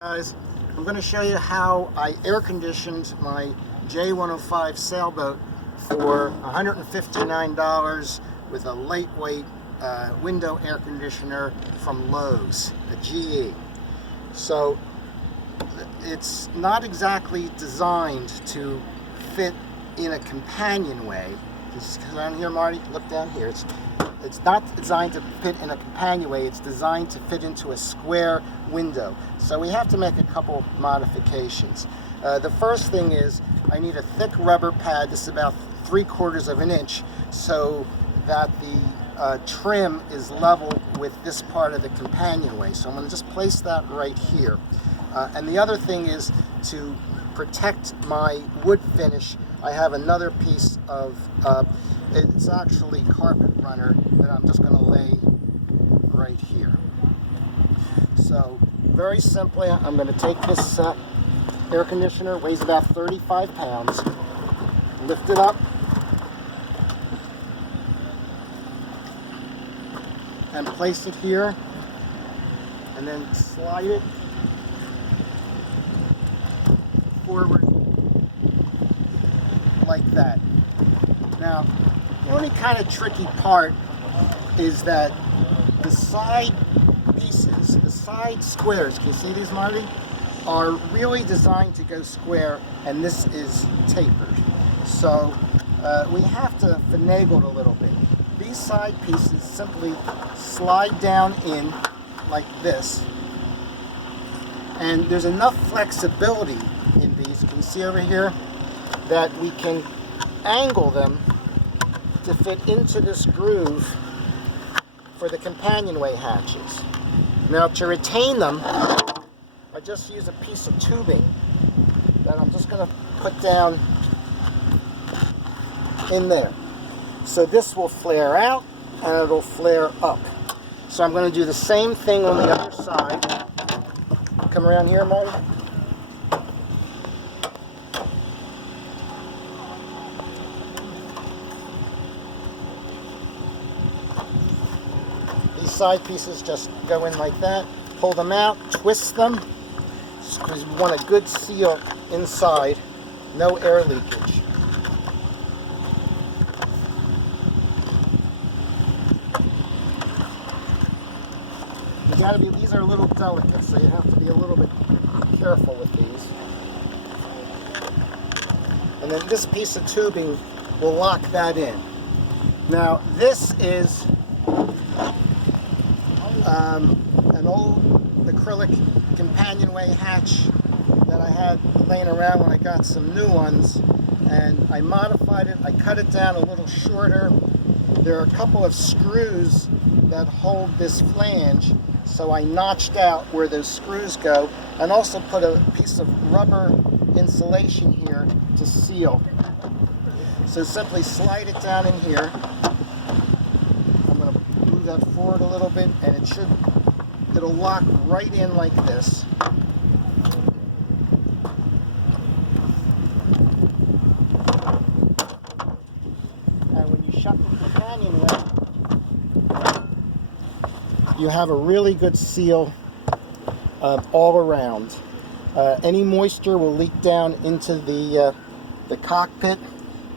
Guys, I'm going to show you how I air conditioned my J-105 Sailboat for $159 with a lightweight window air conditioner from Lowe's, a GE. So it's not exactly designed to fit in a companionway. Just down here, Marty, look down here. It's not designed to fit in a companionway. It's designed to fit into a square window. So we have to make a couple modifications. The first thing is I need a thick rubber pad. This is about 3/4 of an inch, so that the trim is level with this part of the companionway. So I'm going to just place that right here. And the other thing is, to protect my wood finish, I have another piece of, it's actually carpet runner that I'm just going to lay right here. So very simply, I'm going to take this air conditioner, weighs about 35 pounds, lift it up, and place it here, and then slide it forward like that. Now, the only kind of tricky part is that the side pieces, the side squares, can you see these, Marty, are really designed to go square, and this is tapered. So we have to finagle it a little bit. These side pieces simply slide down in like this, and there's enough flexibility in these, can you see over here, that we can angle them to fit into this groove for the companionway hatches. Now, to retain them, I just use a piece of tubing that I'm just going to put down in there. So this will flare out and it'll flare up. So I'm going to do the same thing on the other side. Come around here, Marty. These side pieces just go in like that. Pull them out, twist them, because we want a good seal inside, no air leakage. These are a little delicate, so you have to be a little bit careful with these. And then this piece of tubing will lock that in. Now, this is an old acrylic companionway hatch that I had laying around when I got some new ones, and I modified it. I cut it down a little shorter. There are a couple of screws that hold this flange, so I notched out where those screws go, and also put a piece of rubber insulation here to seal. So simply slide it down in here. I'm going to move that forward a little bit, and it'll lock right in like this. And when you shut the companionway, you have a really good seal all around. Any moisture will leak down into the cockpit,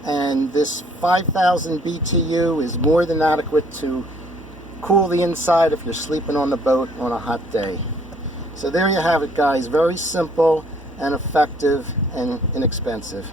and this 5,000 BTU is more than adequate to cool the inside if you're sleeping on the boat on a hot day. So there you have it, guys. Very simple and effective and inexpensive.